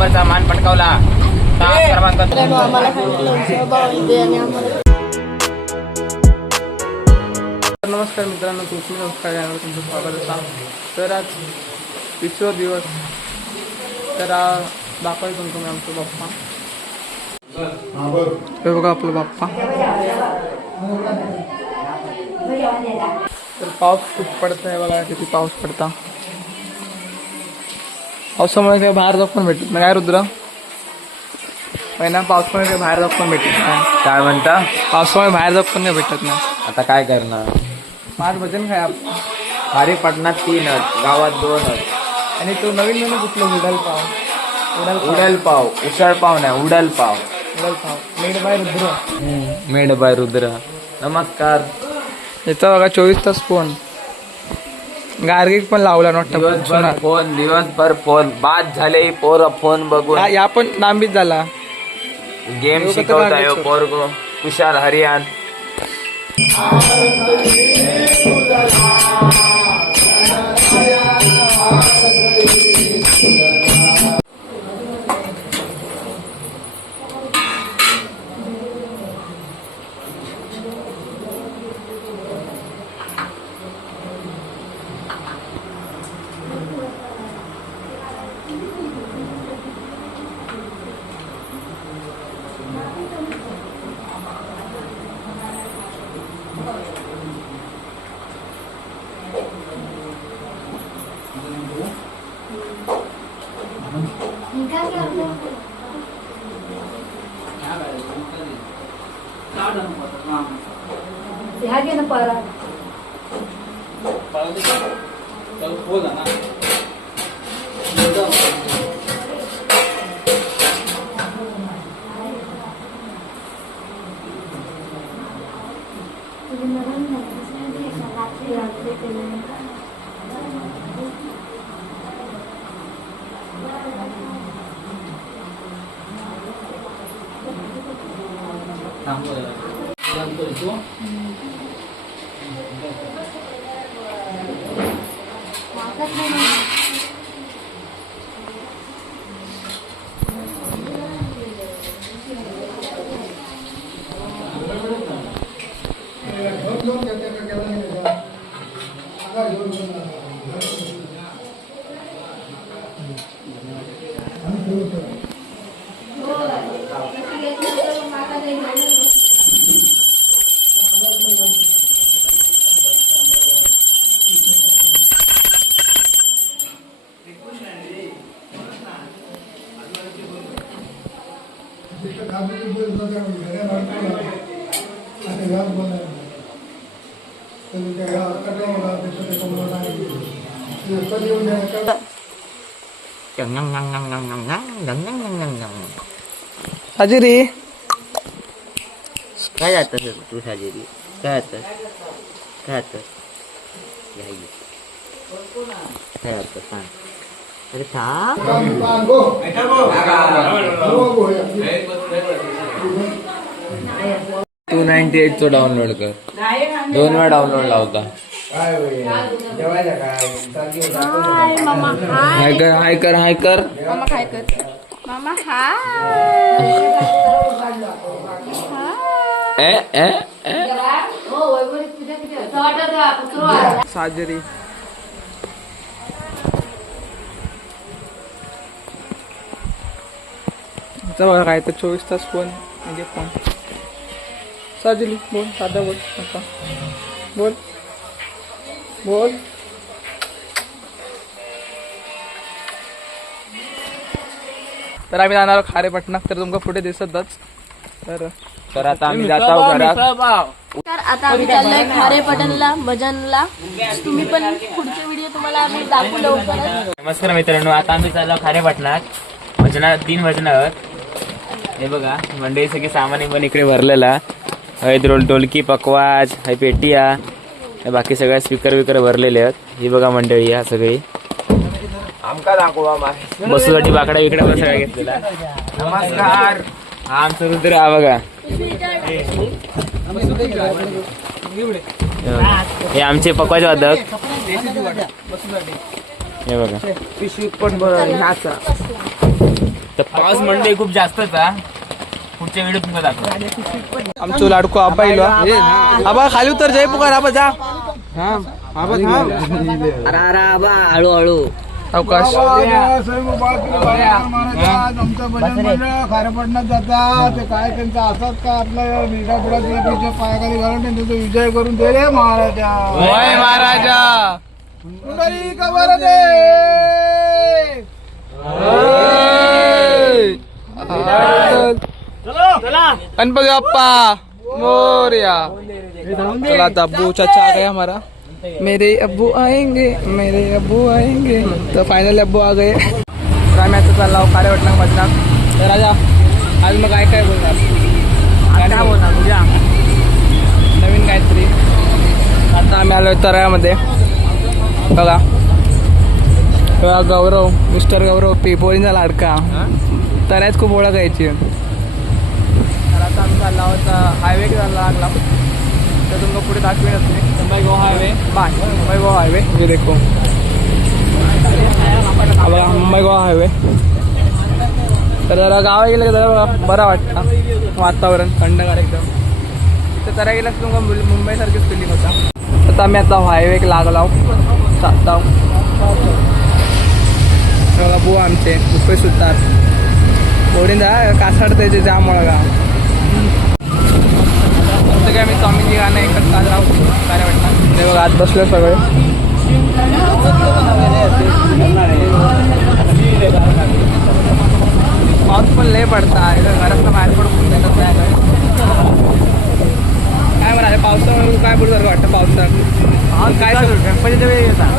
नंबरचा मान पटकावला. क्रमांक नमस्कार मित्रांनो, तुमची नमस्कार यावर तुमचं स्वागत असा. तर आज 20वा दिवस. तर दाखवायचं तुम्ही आमचं बाप्पा. हे बघा आपलं बाप्पा. तर पाऊस खूप पडत आहे बघा, किती पाऊस पडता. पावसामुळे काही बाहेर जाऊ पण भेटत नाही काय रुद्र? ना पावसामुळे काही बाहेर जाऊ पण भेटत नाही. काय म्हणता? पावसामुळे बाहेर जाऊ पण नाही भेटत नाही. आता काय करणार? मार भजन काय आपण. खारी पटणात 3च, गावात 2च. आणि तो नवीन मेनू कुठलं? उडल पाव. उडल पाव, उसळ पाव नाही, उडल पाव. उडल पाव made by Rudra. Made by Rudra. नमस्कार. याचा बघा 24 तास फोन. गार्गिक पण लावला दिवसभर फोन, दिवसभर फोन. बाद झाले पोर फोन बघून. या पण लांबीच झाला. गेम शिकवताय पोरगो. कुशाल हरियाण. हजेरी काय जात तू हजेरी? काय जात काय जात काय जात सांग. अरे सांग. 298 डाउनलोड कर. 2 वेळा डाउनलोड लावता. हाय कर, हाय कर, हाय कर. मामा काय कर? मामा हाय. ए ए ए. साजरी. बघा काय तर 24 तास फोन म्हणजे फोन. साजरी बोल, साधा बोल. आता बोल बोल. तर आम्ही जाणार खारेपटणात. तर तुमका पुढे दिसतच. तर आता आम्ही जात आहोत घरात. तर आता आम्ही चाललोय खारेपटणला भजनला. तुम्ही पण पुढचे व्हिडिओ तुम्हाला आम्ही दाखवू लवकरच. नमस्कार मित्रांनो, आता आम्ही चाललो खारेपटणात. भजनात 3 भजन आहेत. हे बघा मंडळी सगळी सामान पण इकडे भरलेला. हळद रोल, टोलकी, पकवाज, हाय पेटिया, बाकी सगळ्या स्पीकर विकर भरलेले आहेत. ही बघा मंडळी ह्या सगळी. आमका दाखवा बसूसाठी बाकडा इकडे पण सगळा घेतलेला. नमस्कार. हा आमचं रुद्र. हा बघा हे आमचे पकवाज वादक. हे बघा तर पाऊस मंडई खूप जास्तच हा. पुढच्या व्हिडिओ तुम्हाला दाखव. आमचं लाडको आबा इलो आबा खाली उतर जय पुकार आबा जा हळूहळू अवकाश खारेपटणात जातात ते काय त्यांचा असाच का आपल्या विडा पुढाच्या पायाखाली घालून त्यांचा विजय करून दे रे महाराजा. वय महाराजा पुढारी का महाराजे गणपती बाप्पा मोरया. चला आता अब्बू चाचा आ गए हमारा. मेरे अब्बू आएंगे तर फायनली अब्बू आ गए. तर आम्ही आता चालला खारे वाटणार मधला. तर राजा आज मग काय काय बोलणार काय बोलणार तुझ्या नवीन काहीतरी. आता आम्ही आलो तळ्यामध्ये. बघा गौरव मिस्टर गौरव पोरींचा लाडका तळ्यात खूप ओळख यायची. तर आता आम्ही चालला होता हायवे चालला लागला तर तुमचं पुढे दाखवेन असते Mumbai Goa highway. By Mumbai Goa highway ये देखो बघा मुंबई गोवा हायवे. तर जरा गावा गेलं की जरा बरं वाटतं वातावरण थंडगार एकदम. तर जरा गेलं की तुम्हाला मुंबईसारखीच फिलिंग होता. आता आम्ही आता हायवे लागला जाता. बघा बुवा आमचे रुपये सुद्धा बोडीन जा कासाड त्याचे जाम का तर काय मी स्वामींची गाणं एकच चालू राहू काय वाटणार. ते बघा आत बसले सगळे. पाऊस पण लय पडता घरात बाहेर पडून काय म्हणाले पावसामुळे काय बोलू वाटतं पावसात काय गणपतीच्या वेळी येतात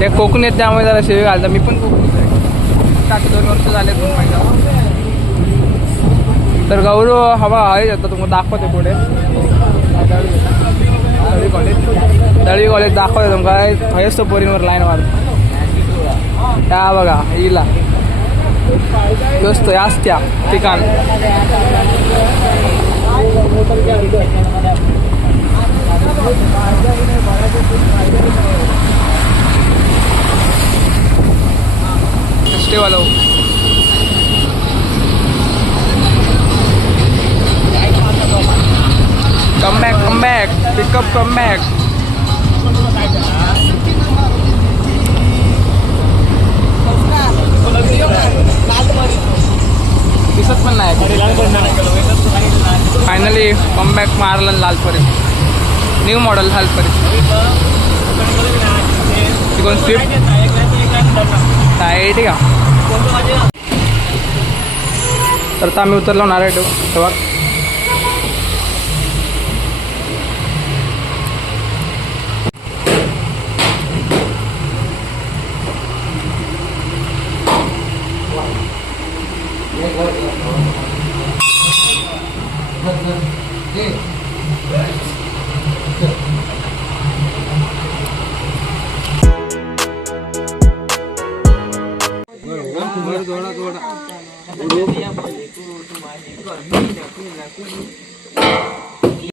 ते कोकण येत त्यामुळे जरा शेवी घालतात. मी पण कोकणीच आहे 2 वर्ष झाले मुंबईला. तर गौरव हवा आहे जातं तुम्हाला दाखवते पुढे दळवी कॉलेज दाखवते तुमका हयस्त पोरींवर लाईन मारतो त्या बघा हिला दोस्त याच त्या ठिकाण. वाला come back pick up come back. दिसत पण नाही फायनली कम बॅक मारला लालपरी न्यू मॉडेल लालपरी कोण स्विफ्ट आहे ठीक आहे. तर आता आम्ही उतरलो नारायण तेव्हा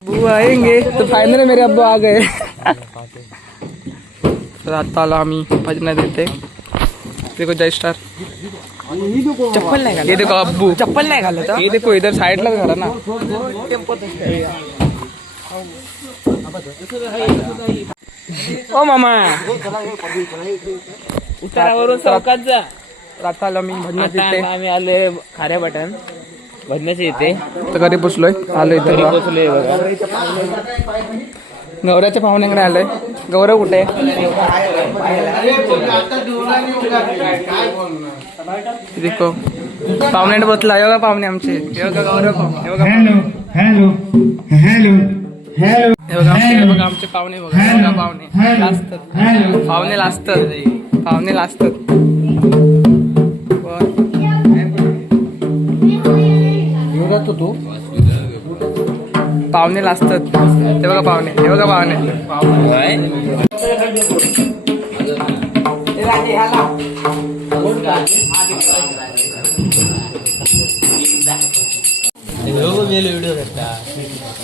अब्बू आएंगे तो फाइनली मेरे अब्बू आ गए. रात आला आम्ही भजना देते. देखो जय स्टार चप्पल नहीं घाला. ये देखो अब्बू चप्पल नहीं घाला. ये देखो इधर साइड ला घाला ना. ओ मामा उतारावरून चौकात जा. रात आला मी भजना देते. आम्ही आले खाऱ्या बटन भजनाचे इथे तर घरी पोचलोय आलोय घरी इथे पोचलोय बघा. गौऱ्याच्या पाहुण्याकडे आलोय. गौरव कुठे देखो पाहुण्याकडे बसला. योगा पाहुणे आमचे योगा गौरव पाहुणे योगा बघा आमचे पाहुणे बघा योगा पाहुणे लाजतात पाहुणे लाजतात पाहुणे लाजतात. पाहुणे लाजतात ते बघा पाहुणे हे बघा पाहुणे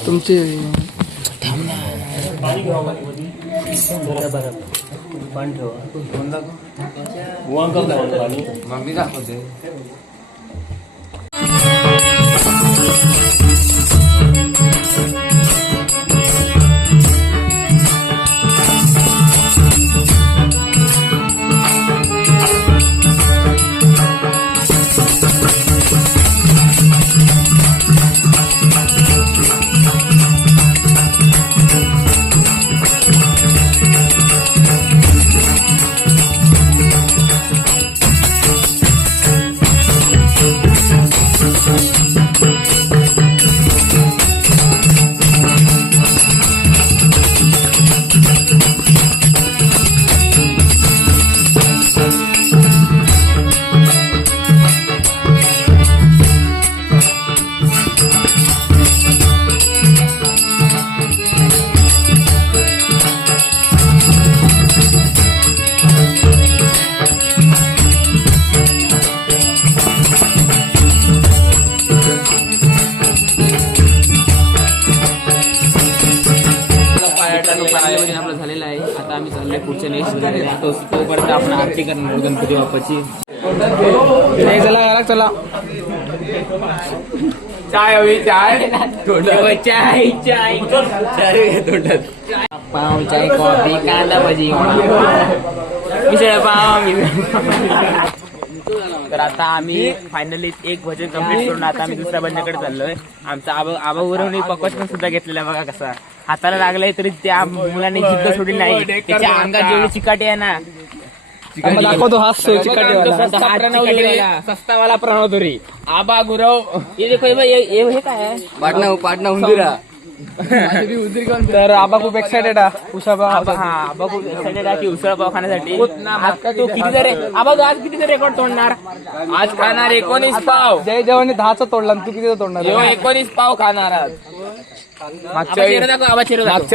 तुमचे मम्मी दाखवते. आपलं झालेलं आहे. आता आम्ही चाललोय पुढच्या नेक्स्ट तोपर्यंत आपण आरती करणार गणपती बाप्पाची. चला याला चला. चाय हवी चाय. चाय चाय पाव चाय कॉफी कांदा भजी मिसळ पाव. तर आता आम्ही फायनली एक भजन कम्प्लीट करून आता आम्ही दुसऱ्या भजनाकडे चाललोय. आमचा आबा उरवणी पकवास पण सुद्धा घेतलेला बघा कसा हाताला लागलाय तरी त्या मुलाने जिद्द सोडली नाही. त्याच्या अंगात जेवढी चिकाटी आहे ना दाखवतो हा सस्तावाला प्रणवतो रे आबा गुरव. हे देखो हे काय आहे पाटणा हुंदिरा. तर आबा खूप एक्सायटेड आहे उसाबा. आबा खूप एक्सायटेड आहे की उसळ पाव खाण्यासाठी. तो किती जर आबा आज किती रेकॉर्ड तोडणार. आज खाणार 19 पाव. जय जवानी 10चा तोडला तू किती तोडणार. 19 पाव खाणार आज. मागच्या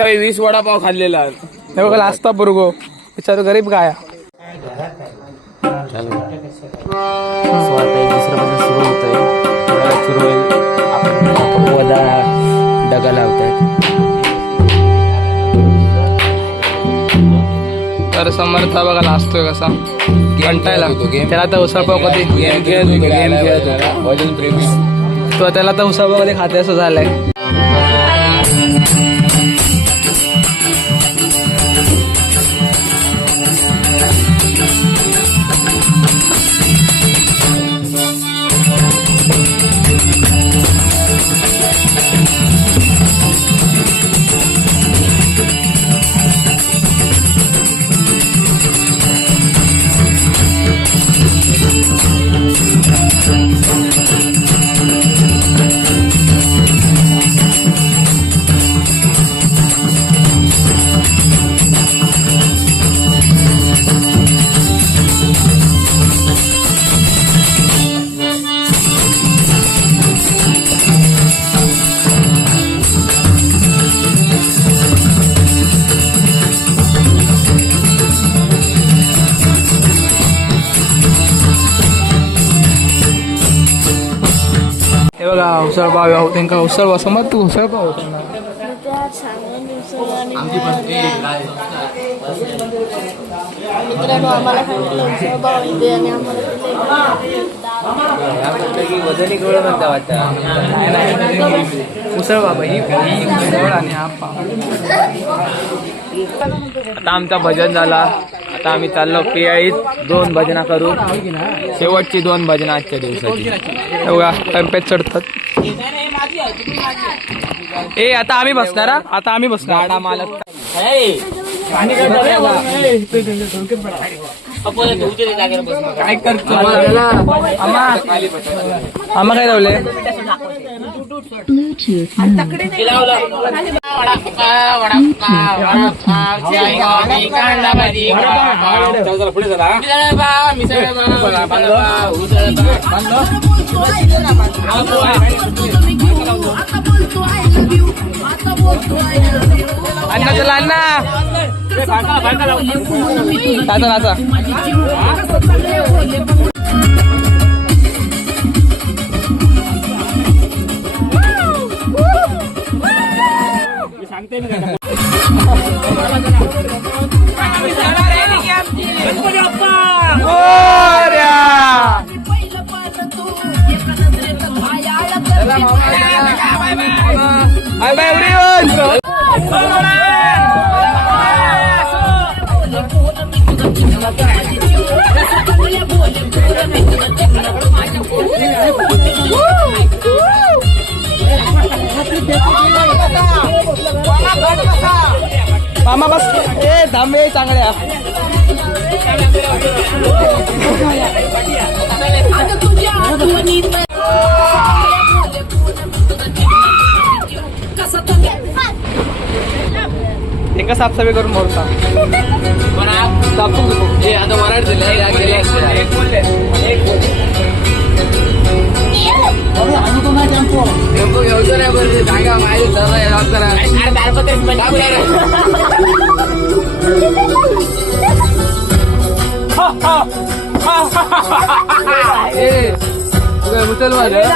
वेळी 20 वडापाव खाल्लेला. हे बघा लास्ता बुरगो बिचारो गरीब गाया. दुसरं पासून सुरू होतंय. थोडा सुरू होईल. आपण डगा लावतात. तर समर्थ बघा लाजतोय कसा घंटायला. त्याला तर उसापाव कधी तो त्याला तर उसापाव कधी खाते असं झालंय. हे बघा उसळ पाव त्यांना उसळ पाव समज तू उसळ पाव मित्रांनो आम्हाला सांगितलं उसळ पाव इथे आणि आम्हाला उसळ पाव ही उसळ आणि हा पाव. आता आमचा भजन झाला. आता आम्ही चाललो पियाळीत 2 भजना करू. शेवटची 2 भजना आजच्या दिवसाची. हे बघा टेम्पेच चढतात. ए आता आम्ही बसणार. आता आम्ही बसणार. गाडा मालक काय करतो. आम्हा काय लावले. अण्णा चला अण्णा नाचा हाय बाय एव्हरीवन. मामा बस ए थांबे चांगल्या एका साफसफाई करून मोडता सापून आता मराठी टेम्पो घ्यायचं नाही बरं सांगा माहिती मुसलमान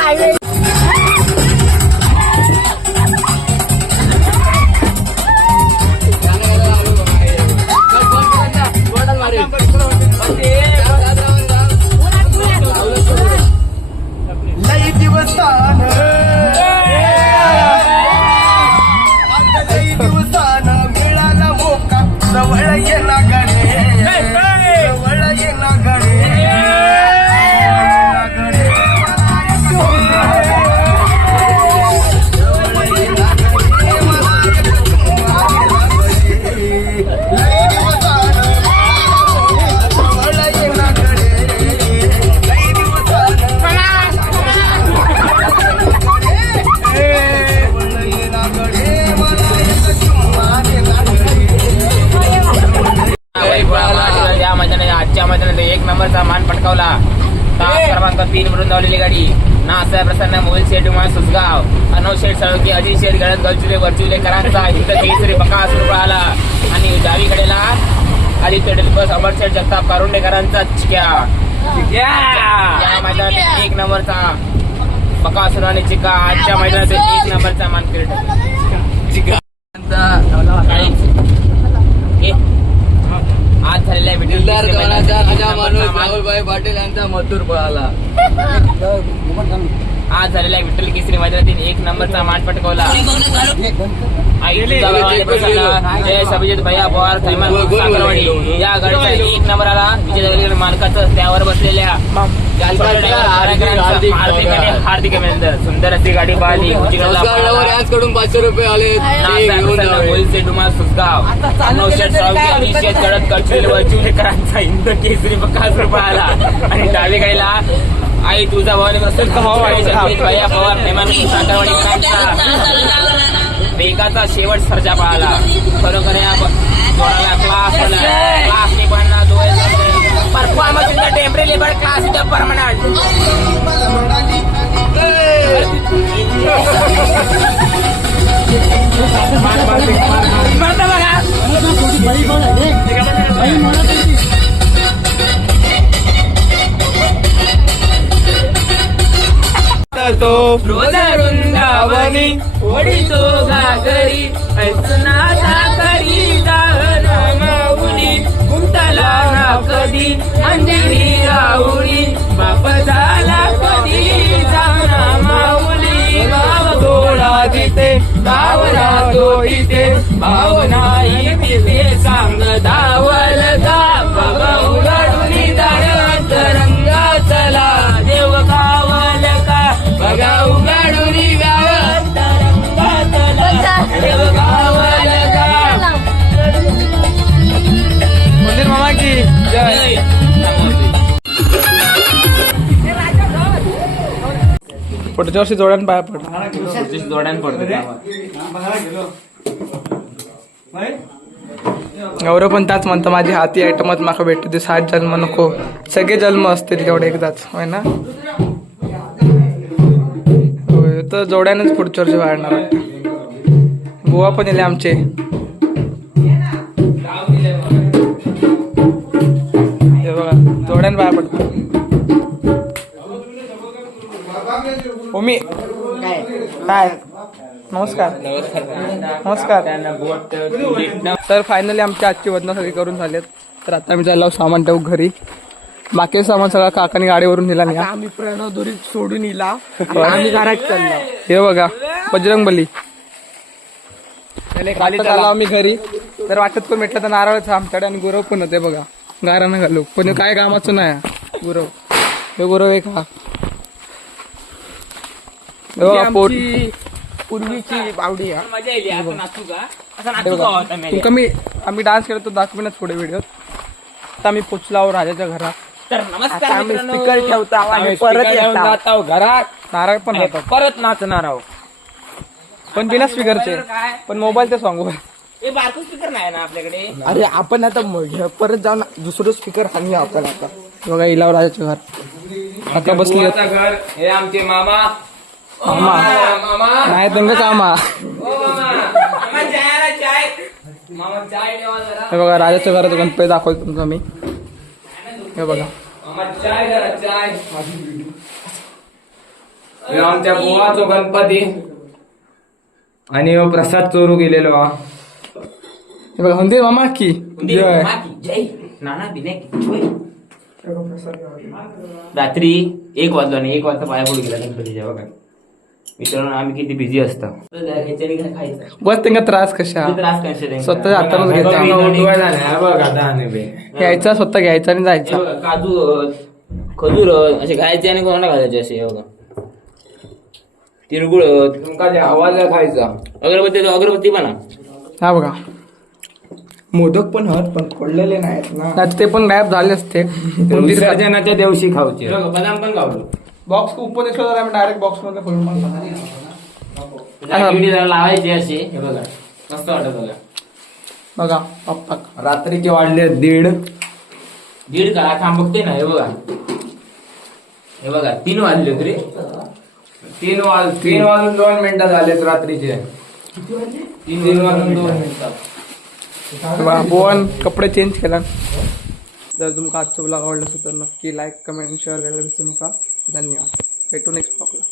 आजच्या मैदानात 1 नंबरचा मान पटकावला. तास क्रमांक 3 वरून धावलेली गाडी नासाहेब प्रसन्न मोहिल शेठ उमान सुसगाव अनव शेठ साळुंके अजित शेठ गळत गलचुले वरचुलेकरांचा हिंद केसरी बकास रुपयाला आणि डावीकडेला आदित्य डेल्बस अमर शेठ जगताप कारुंडेकरांचा चिक्या. या मैदानात 1 नंबरचा बकासूर आणि चिका आजच्या मैदानात 1 नंबरचा मानकरी चिका. आज झालेल्या राहुलभाई पाटील यांचा मथुर पळाला. आज झालेल्या विठ्ठल केसरी मैदानातील 1 नंबरचा मान पटकावला. जय अभिजित भैया पवार साखरवाडी या गाडीचा 1 नंबर आला. विजय मालकाचं त्यावर बसलेल्या हार्दिक अभिनंदन. सुंदर अशी गाडी पाहिली. कडून 500 रुपये आले. सुसगाव वरचुलेकरांचा हिंद केसरी 5 रुपये आला आणि डावीकडीला आई तुझा भावाने भैया पवार वेगाचा शेवट सर्जा पाहला. खरोखर या जोडाला क्लासने पडणार performance in the temporary class the permanent. तो वृंदावनी ओढितो घागरी ऐसनाचा करी दाहना माऊली गुंतला ना कधी अंजली राऊळी बाप झाला कधी जाना माऊली. गाव थोडा जिथे गाव राहतो इथे भाव नाही तिथे सांग धावल का बघा उघडून दार अंतरंगा चला देव गावल का बघा उघडून देव गावल का. मंदिर मामा की जय. पुढच्या वर्षी जोड्यान पाया पडतो. जोड्यान पडतो. गौरव पण त्याच म्हणतं माझी हाती आयटमच माका भेटते ते 7 जन्म नको सगळे जन्म असतील तेवढे एकदाच होय ना. होय तर जोड्यानंच पुढच्या वर्षी वाढणार वाटतं. बुवा पण येले आमचे. हे बघा जोड्यान पाया पडतो. उमी काय नमस्कार नमस्कार. तर फायनली आमची आजची वजनं सगळी करून झालेत. तर आता मी चाललो सामान ठेवू घरी. बाकी सामान सगळं काकाने गाडीवरून दिला नाही आम्ही प्रणवदुरी सोडून इला आम्ही घरात चाललो. हे बघा बजरंगबली आता आलो आम्ही घरी. तर वाटत कोण भेटलं तर नारळच आमच्याकडे आणि गुरव पण होते बघा. गारा न घालू पण हे काय कामाचं नाही गुरव. हे गुरव आहे का हे बघा पोट. पूर्वीची बावडी आहे. मजा येईल आपण नाचू का असं नाचू का होता मी तुमका मी आम्ही डान्स केला तो दाखविनच पुढे व्हिडिओत. आता आम्ही पोचलो आहोत राजाच्या घरात. तर आता नमस्कार आम्ही मित्रांनो. स्पीकर ठेवतो आणि आम्ही परत speaker घेऊन येतो. जात आहोत घरात नारळ पण आणि होता परत नाचणार आहोत. पण बिना स्पीकरचे पण मोबाईलचे सॉंग. हे बारको स्पीकर नाही ना आपल्याकडे. अरे आपण आता परत जाऊन दुसरं स्पीकर आणूया आपण आता. बघा इलाव राजाच्या घर आता बसली आहेत. घर हे आमचे मामा. मामा नाही दंग कामा. मामा चाय चाय. मामा चाय देवा जरा. हे बघा राजाच्या घरात गणपती दाखवतो तुमचा मी. हे बघा मामा चाय जरा चाय. हे आमच्या गोवाचो गणपती आणि हो प्रसाद चोरू गेलेलो हा. हे बघा हुंदे मामा की जय. जय नाना बिने रात्री 1 वाजला आणि 1 वाजता पाया पडू गेला गणपतीच्या. बघा मित्रांनो आम्ही किती बिझी असतो. खायचं बस त्यांना त्रास कशा त्रास कशा स्वतःच्या हातानच घ्यायचा. घ्यायचा स्वतः घ्यायचा आणि जायचा. काजू खजूर असे घालायचे आणि कोणाला घालायचे असे बघा. तिरगुळ आवाज खायचा. अगरबत्ती पण हा बघा मोदक पण हत पण खोडलेले नाहीत ना. नाही ते पण गायब झाले असते. विसर्जनाच्या दिवशी खाऊचे. बदाम पण खावलो. बॉक्स ओपन असलो तर आम्ही डायरेक्ट बॉक्स मध्ये खोलून लावायचे असे हे बघा मस्त वाटत बघा. बघा पप्पा रात्रीचे वाढले 1:30 का थांब बघते ना. हे बघा 3 वाजले तरी 3 वाजून 2 मिनिटं झालेत रात्रीचे. 3 वाजून 2 मिनिटं. बोन कपडे चेंज केला. जर तुमका आजचं ब्लॉग आवडलं असेल तर नक्की लाईक कमेंट शेअर करायला विसरू नका. धन्यवाद. भेटू नेक्स्ट ब्लॉगला.